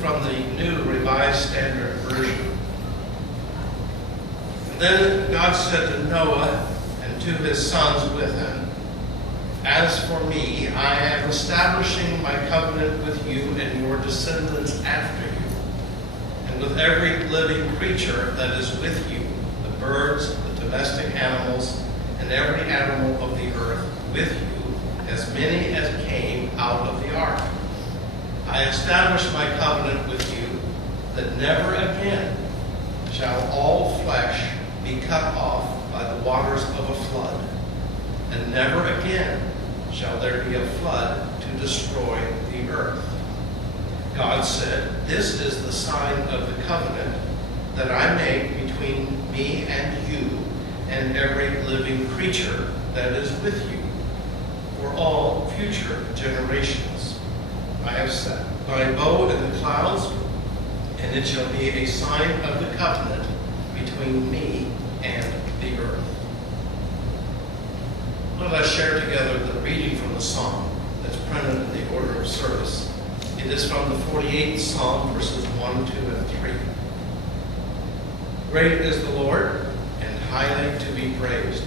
from the New Revised Standard Version. Then God said to Noah and to his sons with him, "As for me, I am establishing my covenant with you and your descendants after you, and with every living creature that is with you, the birds, the domestic animals, and every animal of the earth with you, as many as came out of the ark. I establish my covenant with you, that never again shall all flesh be cut off by the waters of a flood, and never again shall there be a flood to destroy the earth." God said, "This is the sign of the covenant that I make between me and you and every living creature that is with you for all future generations. I have set my bow in the clouds, and it shall be a sign of the covenant between me and the earth." Let us share together the reading from the psalm that's printed in the order of service. It is from the 48th Psalm, verses 1, 2, and 3. "Great is the Lord, and highly to be praised,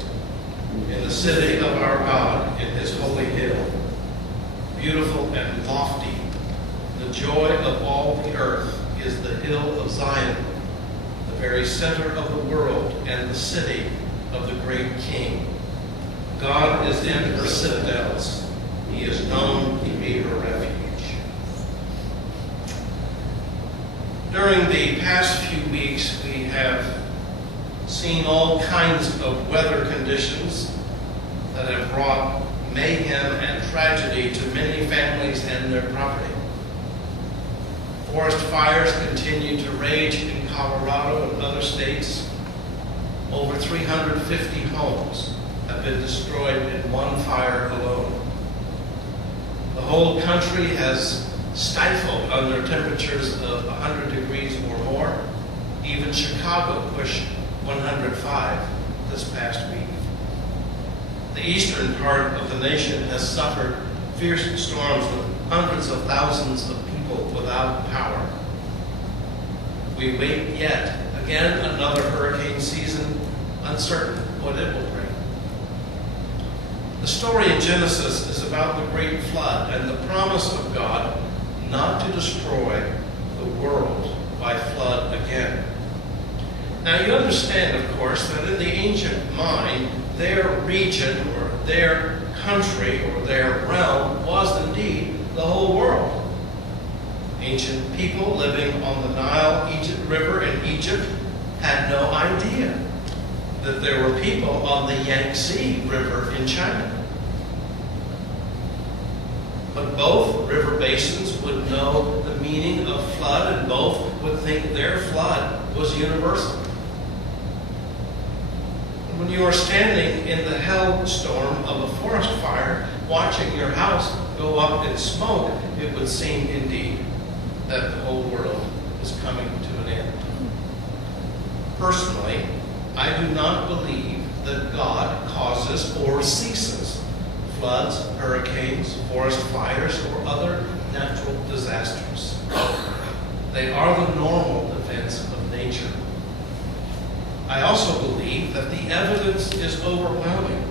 in the city of our God, in his holy hill. Beautiful and lofty, the joy of all the earth is the hill of Zion, the very center of the world and the city of the great King. God is in her citadels. He is known to be her refuge." During the past few weeks, we have seen all kinds of weather conditions that have brought mayhem and tragedy to many families and their property. Forest fires continue to rage in Colorado and other states. Over 350 homes have been destroyed in one fire alone. The whole country has stifled under temperatures of 100 degrees or more. Even Chicago pushed 105 this past week. The eastern part of the nation has suffered fierce storms with hundreds of thousands of people without power. We wait yet again another hurricane season, uncertain what it will bring. The story in Genesis is about the great flood and the promise of God not to destroy the world by flood again. Now you understand, of course, that in the ancient mind, their region or their country or their realm was indeed the whole world. Ancient people living on the Nile River in Egypt had no idea that there were people on the Yangtze River in China. But both river basins would know the meaning of flood, and both would think their flood was universal. When you are standing in the hailstorm of a forest fire, watching your house go up in smoke, it would seem indeed that the whole world is coming to an end. Personally, I do not believe that God causes or ceases floods, hurricanes, forest fires, or other natural disasters. They are the normal events of nature. I also believe that the evidence is overwhelming,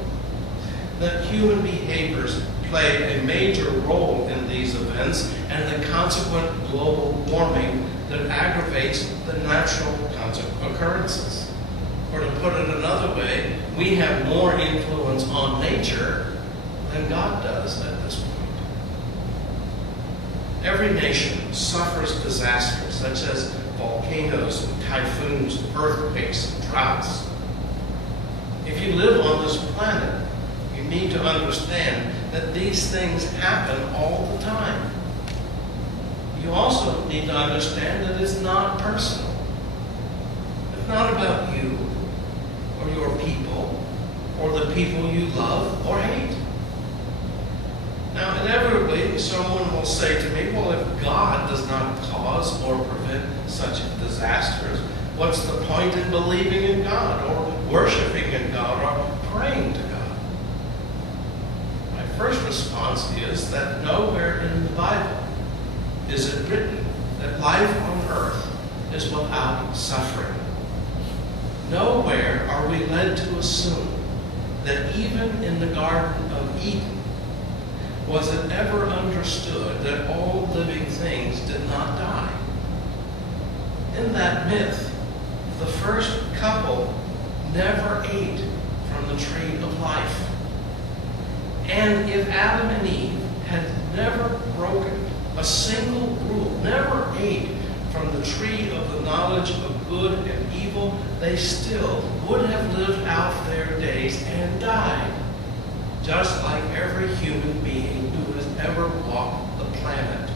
that human behaviors play a major role in these events and the consequent global warming that aggravates the natural occurrences. Or to put it another way, we have more influence on nature than God does at this point. Every nation suffers disasters such as volcanoes, typhoons, earthquakes, and droughts. If you live on this planet, you need to understand that these things happen all the time. You also need to understand that it's not personal. It's not about you or your people or the people you love or hate. Now, inevitably, someone will say to me, well, if God does not cause or prevent such disasters, what's the point in believing in God or worshiping in God or praying to God? My first response is that nowhere in the Bible is it written that that life on earth is without suffering. Nowhere are we led to assume that even in the Garden of Eden was it ever understood that all living things did not die. In that myth, the first couple never ate from the tree of life. And if Adam and Eve had never broken a single rule, never ate from the tree of the knowledge of good and evil, they still would have lived out their days and died, just like every human being who has ever walked the planet.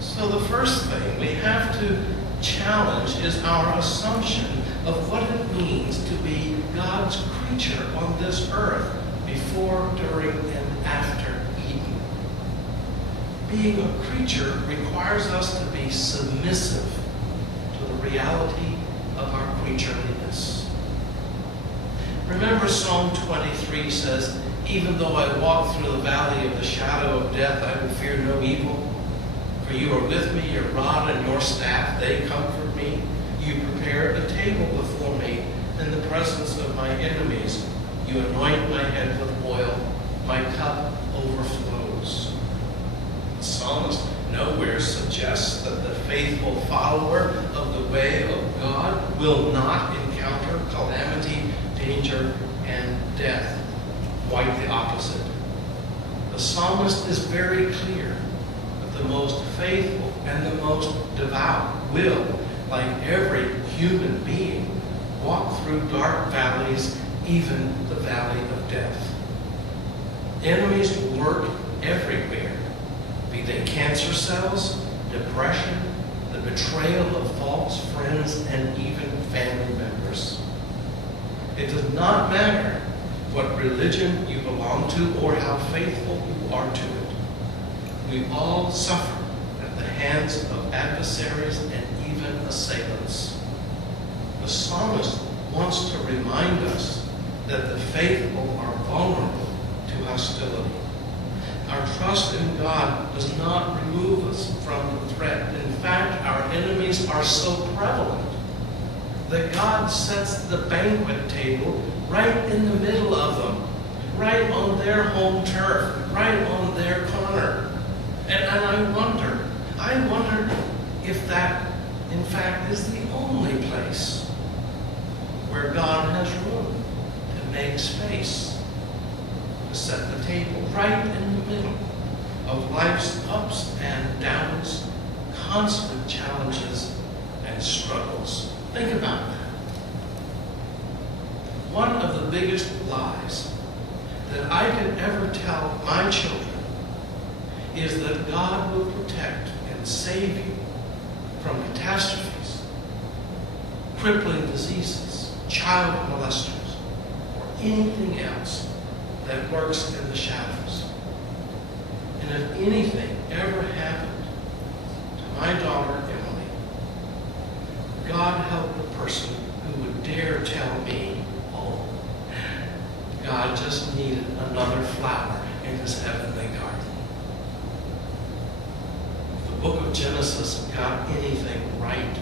So the first thing we have to challenge is our assumption of what it means to be God's creature on this earth before, during, and after Eden. Being a creature requires us to be submissive to the reality of our creatureliness. Remember, Psalm 23 says, "Even though I walk through the valley of the shadow of death, I will fear no evil. For you are with me, your rod and your staff, they comfort me. You prepare a table before me in the presence of my enemies. You anoint my head with oil, my cup overflows." The psalmist nowhere suggests that the faithful follower of the way of God will not encounter calamity, danger, and death. Quite the opposite. The psalmist is very clear that the most faithful and the most devout will, like every human being, walk through dark valleys, even the valley of death. Enemies lurk everywhere, be they cancer cells, depression, the betrayal of false friends, and even family members. It does not matter what religion you belong to or how faithful you are to it. We all suffer at the hands of adversaries and even assailants. The psalmist wants to remind us that the faithful are vulnerable to hostility. Our trust in God does not remove us from the threat. In fact, our enemies are so prevalent that God sets the banquet table right in the middle of them, right on their home turf, right on their corner. And I wonder if that, in fact, is the only place where God has room to make space, to set the table right in the middle of life's ups and downs, constant challenges and struggles. Think about that. One of the biggest lies that I could ever tell my children is that God will protect and save you from catastrophes, crippling diseases, child molesters, or anything else that lurks in the shadows. And if anything ever happened to my daughter Emily, God help the person who would dare tell me, "Oh, God just needed another flower in his heavenly garden." If the book of Genesis got anything right,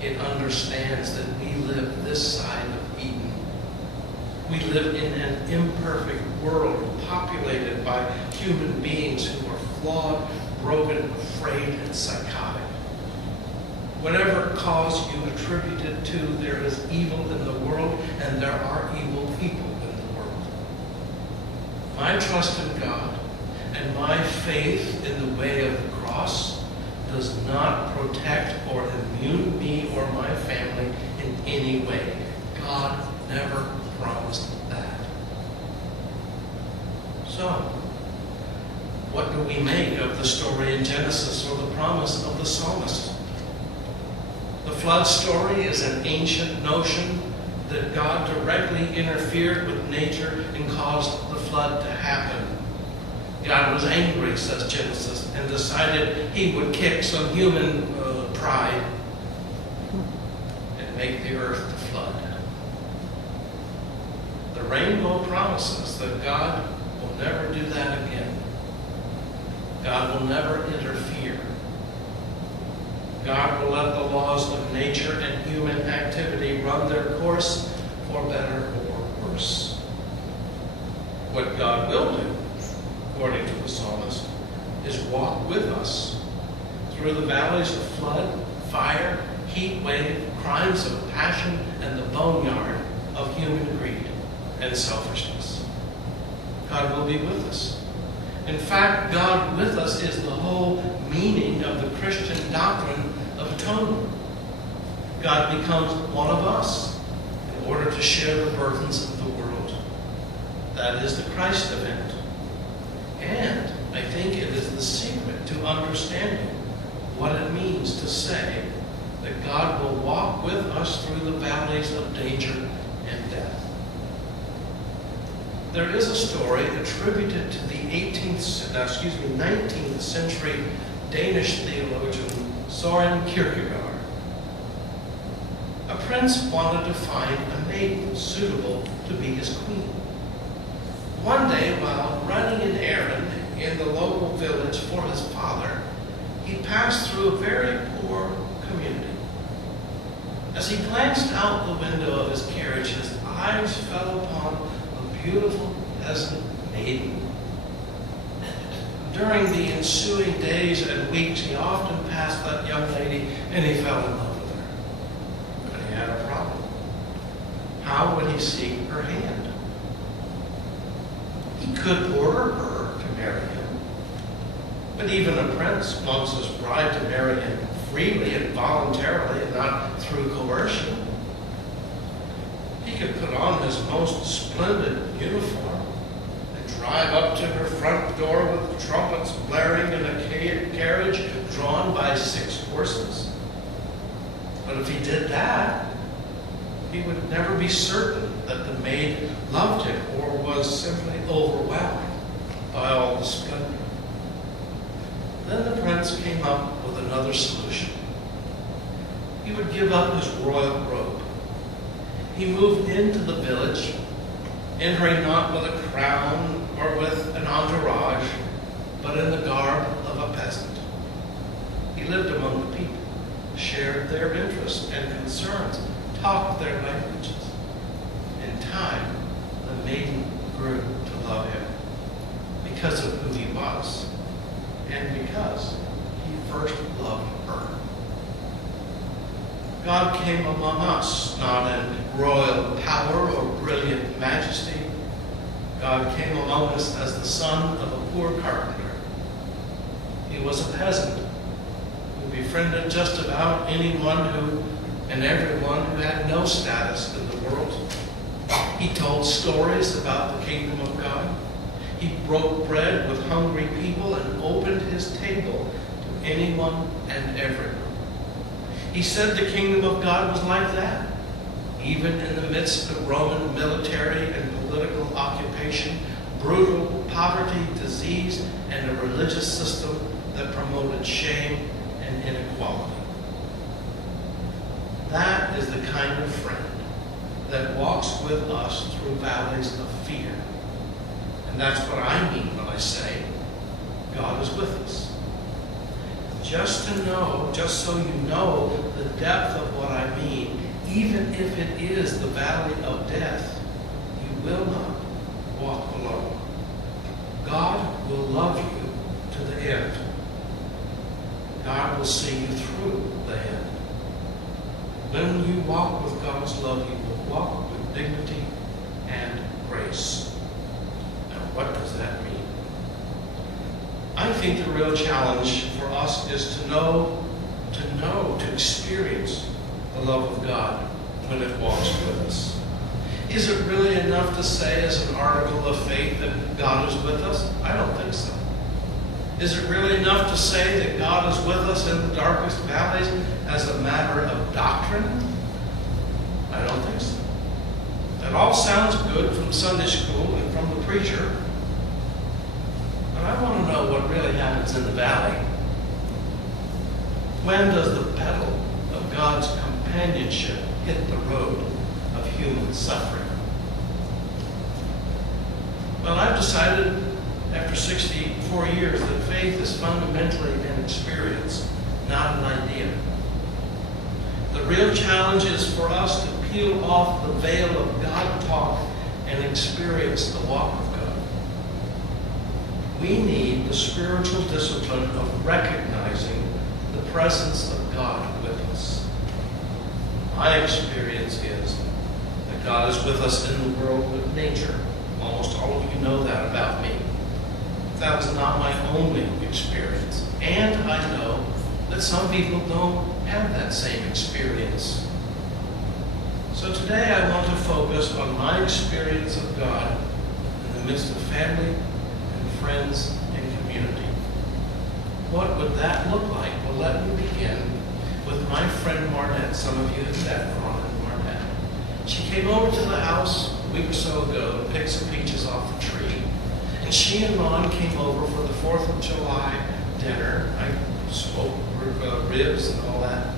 it understands that we live this side of Eden. We live in an imperfect world populated by human beings who are flawed, broken, afraid, and psychotic. Whatever cause you attribute it to, there is evil in the world, and there are evil people in the world. My trust in God and my faith in the way of the cross does not protect or immune me or my family in any way. God never promised that. So, what do we make of the story in Genesis or the promise of the psalmist? The flood story is an ancient notion that God directly interfered with nature and caused the flood to happen. God was angry, says Genesis, and decided he would kick some human pride and make the earth to flood. The rainbow promises that God will never do that again. God will never interfere. God will let the laws of nature and human activity run their course for better or worse. What God will do, according to the psalmist, is walk with us through the valleys of flood, fire, heat wave, crimes of passion, and the boneyard of human greed and selfishness. God will be with us. In fact, God with us is the whole meaning of the Christian doctrine of atonement. God becomes one of us in order to share the burdens of the world. That is the Christ event. And I think it is the secret to understanding what it means to say that God will walk with us through the valleys of danger and death. There is a story attributed to the 19th century Danish theologian Søren Kierkegaard. A prince wanted to find a maiden suitable to be his queen. One day, while running an errand in the local village for his father, he passed through a very poor community. As he glanced out the window of his carriage, his eyes fell upon a beautiful peasant maiden. During the ensuing days and weeks, he often passed that young lady and he fell in love with her. But he had a problem. How would he seek her hand? He could order her to marry him. But even a prince wants his bride to marry him freely and voluntarily and not through coercion. He could put on his most splendid uniform and drive up to her front door with trumpets blaring in a carriage drawn by 6 horses. But if he did that, he would never be certain that the maid loved him or was simply overwhelmed by all the splendor. Then the prince came up with another solution. He would give up his royal robe. He moved into the village, entering not with a crown or with an entourage, but in the garb of a peasant. He lived among the people, shared their interests and concerns, talked their languages. In time, the maiden grew to love him because of who he was and because he first loved her. God came among us, not in royal power or brilliant majesty. God came among us as the son of a poor carpenter. He was a peasant who befriended just about anyone and everyone who had no status in the world. He told stories about the kingdom of God. He broke bread with hungry people and opened his table to anyone and everyone. He said the kingdom of God was like that. Even in the midst of Roman military and political occupation, brutal poverty, disease, and a religious system that promoted shame and inequality. That is the kind of friend that walks with us through valleys of fear. And that's what I mean when I say God is with us. Just so you know the depth of what I mean, even if it is the valley of death, you will not walk alone. God will love you to the end. God will see you through the end. When you walk with God's love, you will walk with dignity and grace. Now, what does that mean? I think the real challenge for us is to experience the love of God when it walks with us. Is it really enough to say as an article of faith that God is with us? I don't think so. Is it really enough to say that God is with us in the darkest valleys as a matter of doctrine? I don't think so. That all sounds good from Sunday school and from the preacher, but I want to know what really happens in the valley. When does the pedal of God's companionship hit the road of human suffering? Well, I've decided after 64 years that faith is fundamentally an experience, not an idea. The real challenge is for us to peel off the veil of God talk and experience the walk of God. We need the spiritual discipline of recognizing the presence of God with us. My experience is that God is with us in the world with nature. Almost all of you know that about me. That was not my only experience. And I know that some people don't have that same experience. So today I want to focus on my experience of God in the midst of family and friends and community. What would that look like? Well, let me begin with my friend Marnette. Some of you have met Ron and Marnette. She came over to the house a week or so ago to pick some peaches off the tree. And she and Ron came over for the 4th of July dinner. I spoke ribs and all that.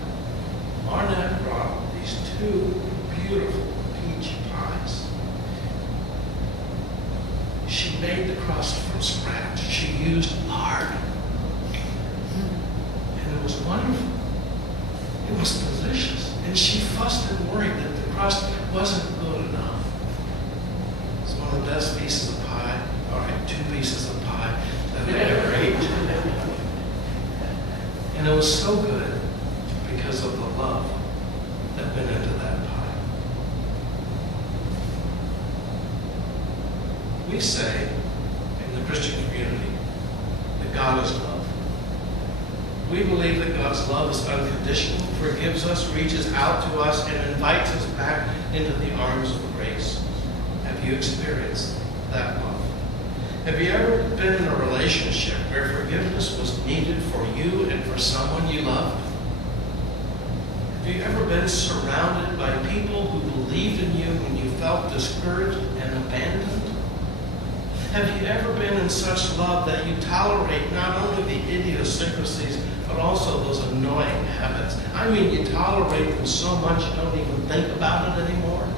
Marnette brought these 2 beautiful peach pies. She made the crust from scratch. She used lard. And it was wonderful. It was delicious. And she fussed and worried that the crust wasn't good enough. It's one of the best pieces of pie. All right, 2 pieces of pie that I ever ate. And it was so good because of the love that went into that pie. We say in the Christian community that God is love. We believe that God's love is unconditional, forgives us, reaches out to us, and invites us back into the arms of grace. Have you experienced that love? Have you ever been in a relationship where forgiveness was needed for you and for someone you loved? Have you ever been surrounded by people who believed in you when you felt discouraged and abandoned? Have you ever been in such love that you tolerate not only the idiosyncrasies, but also those annoying habits? I mean, you tolerate them so much you don't even think about it anymore?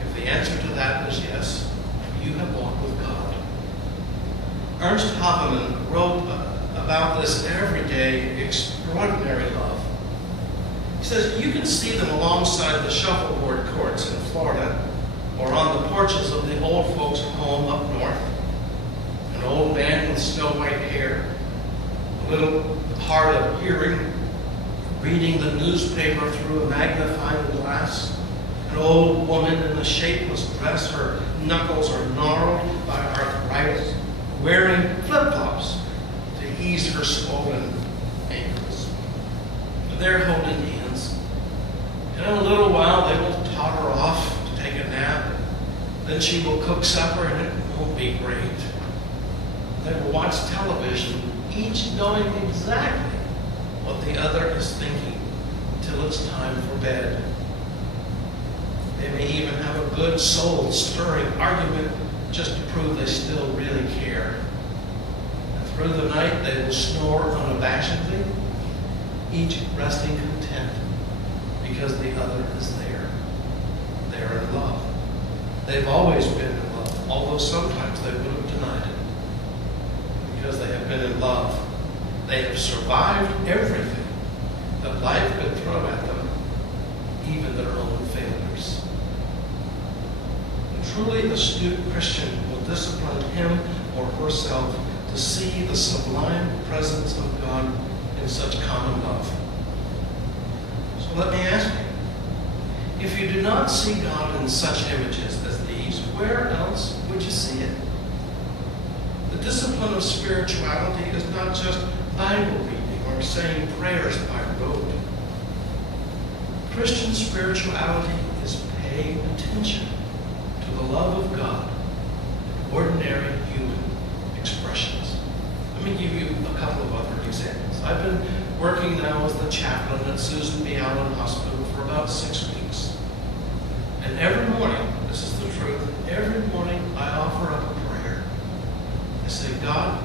If the answer to that is yes, you have walked with God. Ernst Havemann wrote about this everyday, extraordinary love. He says, you can see them alongside the shuffleboard courts in Florida or on the porches of the old folks' home up north. An old man with snow-white hair, a little hard of hearing, reading the newspaper through a magnifying glass. An old woman in a shapeless dress, her knuckles are gnarled by arthritis, wearing flip-flops to ease her swollen ankles. They're holding hands. And in a little while, they will totter off to take a nap. Then she will cook supper, and it won't be great. They will watch television, each knowing exactly what the other is thinking till it's time for bed. They may even have a good soul-stirring argument just to prove they still really care. And through the night, they will snore unabashedly, each resting content because the other is there. They're in love. They've always been in love, although sometimes they would have denied it. Because they have been in love, they have survived everything that life could throw at them, even their own failures. A truly astute Christian will discipline him or herself to see the sublime presence of God in such common love. So let me ask you, if you do not see God in such images as these, where else would you see it? The discipline of spirituality is not just Bible reading or saying prayers by rote. Christian spirituality is paying attention to the love of God in ordinary human expressions. Let me give you a couple of other examples. I've been working now as the chaplain at Susan B. Allen Hospital for about 6 weeks. And every morning, this is the truth, every morning I offer up a prayer. I say, God,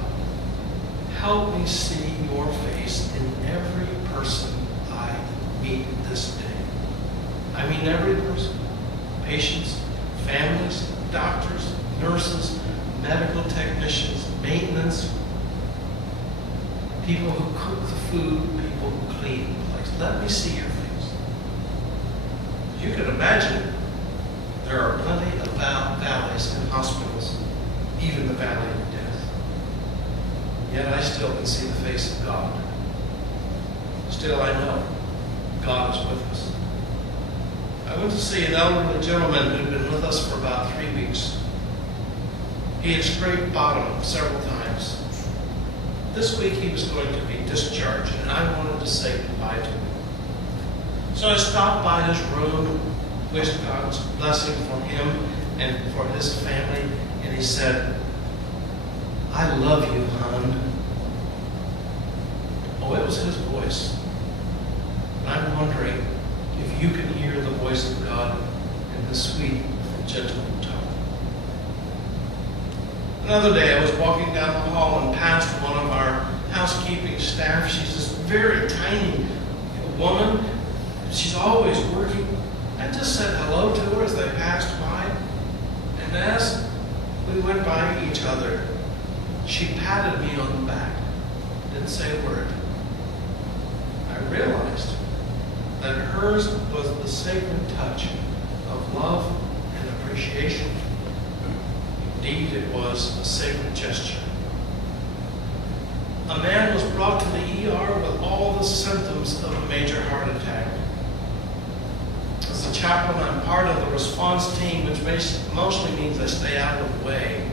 help me see your face in every person I meet this day. I mean every person. Patients, families, doctors, nurses, medical technicians, maintenance, people who cook the food meeting place. Let me see your face. You can imagine there are plenty of valleys in hospitals, even the valley of death. Yet I still can see the face of God. Still I know God is with us. I went to see an elderly gentleman who'd been with us for about 3 weeks. He had scraped bottom several times. This week he was going to be discharged, and I wanted to say goodbye to him. So I stopped by his room, wished God's blessing for him and for his family, and he said, "I love you, hon." Oh, it was his voice. And I'm wondering if you can hear the voice of God in this sweet and gentle tone. Another day, I was walking down the hall and passed one of our housekeeping staff. She's this very tiny woman. She's always working. I just said hello to her as they passed by. And as we went by each other, she patted me on the back. Didn't say a word. I realized that hers was the sacred touch of love and appreciation. Indeed, it was a sacred gesture. A man was brought to the ER with all the symptoms of a major heart attack. As a chaplain, I'm part of the response team, which mostly means I stay out of the way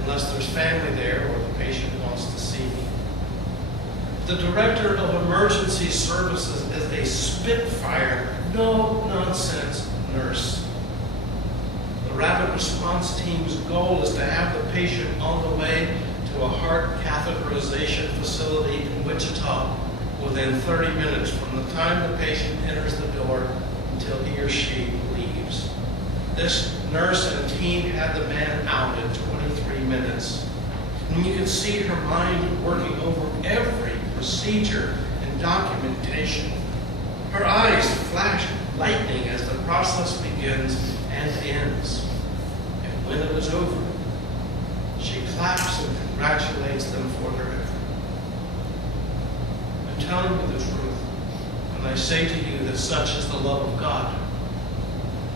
unless there's family there or the patient wants to see me. The director of emergency services is a spitfire, no-nonsense nurse. The rapid response team's goal is to have the patient on the way to a heart catheterization facility in Wichita within 30 minutes from the time the patient enters the door until he or she leaves. This nurse and team had the man out in 23 minutes. And you can see her mind working over every procedure and documentation. Her eyes flash lightning as the process begins and ends. And when it is over, she claps and congratulates them for their effort. I'm telling you the truth when I say to you that such is the love of God.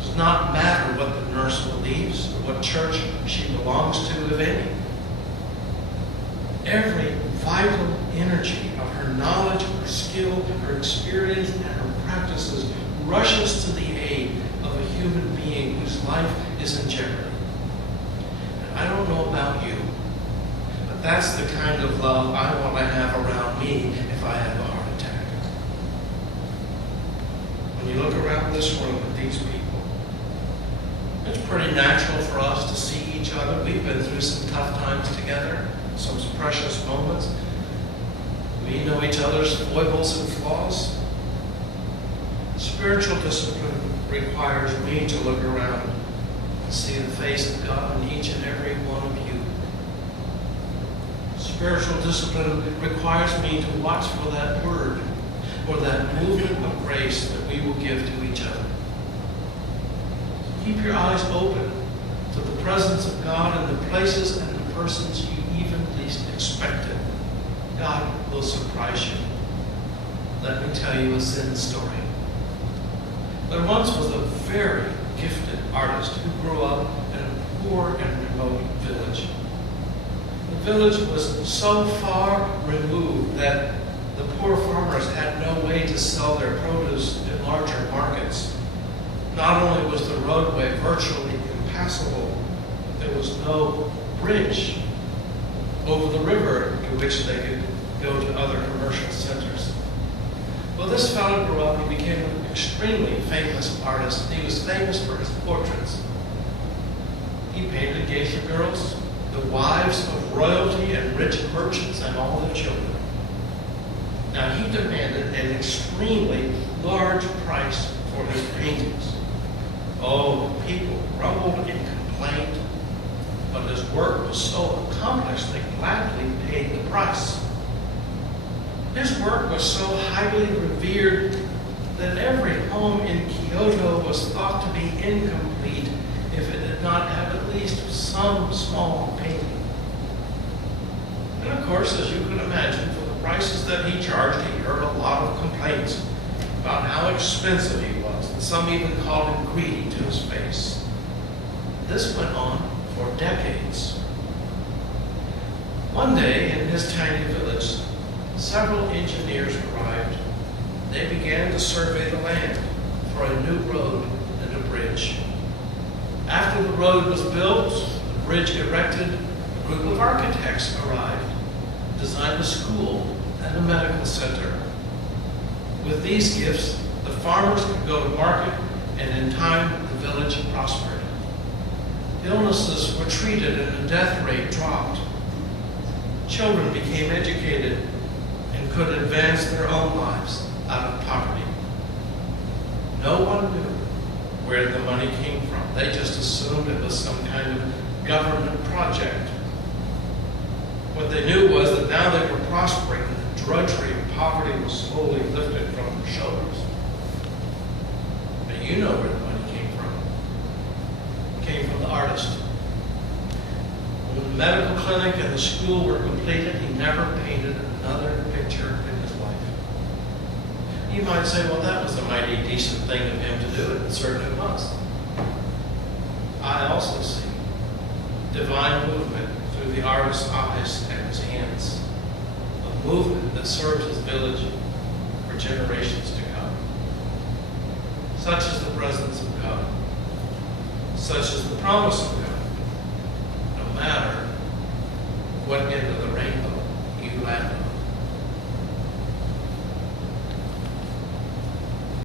It does not matter what the nurse believes or what church she belongs to, if any. Every vital energy of her knowledge, her skill, her experience, and her practices rushes to the aid of a human being whose life is in jeopardy. And I don't know about you, but that's the kind of love I want to have around me if I have a heart attack. When you look around this room at these people, it's pretty natural for us to see each other. We've been through some tough times together, some precious moments. We know each other's foibles and flaws. Spiritual discipline requires me to look around and see the face of God in each and every one of you. Spiritual discipline requires me to watch for that word or that movement of grace that we will give to each other. Keep your eyes open to the presence of God in the places and the persons you even least expect it. God will surprise you. Let me tell you a Zen story. There once was a very gifted artist who grew up in a poor and remote village. The village was so far removed that the poor farmers had no way to sell their produce in larger markets. Not only was the roadway virtually impassable, there was no bridge over the river to which they could go to other commercial centers. Well, this fellow grew up, he became an extremely famous artist. He was famous for his portraits. He painted geisha girls, the wives of royalty and rich merchants and all their children. Now, he demanded an extremely large price for his paintings. Oh, people grumbled and complained, but his work was so accomplished they gladly paid the price. His work was so highly revered that every home in Kyoto was thought to be incomplete if it did not have at least some small painting. And of course, as you can imagine, for the prices that he charged, he heard a lot of complaints how expensive he was, and some even called him greedy to his face. This went on for decades. One day, in his tiny village, several engineers arrived. They began to survey the land for a new road and a bridge. After the road was built, the bridge erected, a group of architects arrived, designed a school and a medical center. With these gifts, the farmers could go to market, and in time, the village prospered. Illnesses were treated and the death rate dropped. Children became educated and could advance their own lives out of poverty. No one knew where the money came from. They just assumed it was some kind of government project. What they knew was that now they were prospering, and the drudgery of poverty was slowly lifted from their shoulders. But you know where the money came from. It came from the artist. When the medical clinic and the school were completed, he never painted another picture in his life. You might say, well, that was a mighty decent thing of him to do, and it certainly was. I also see divine movement through the artist's eyes and his hands, a movement that serves his village for generations to come. Such is the presence of God. Such is the promise of God. No matter what end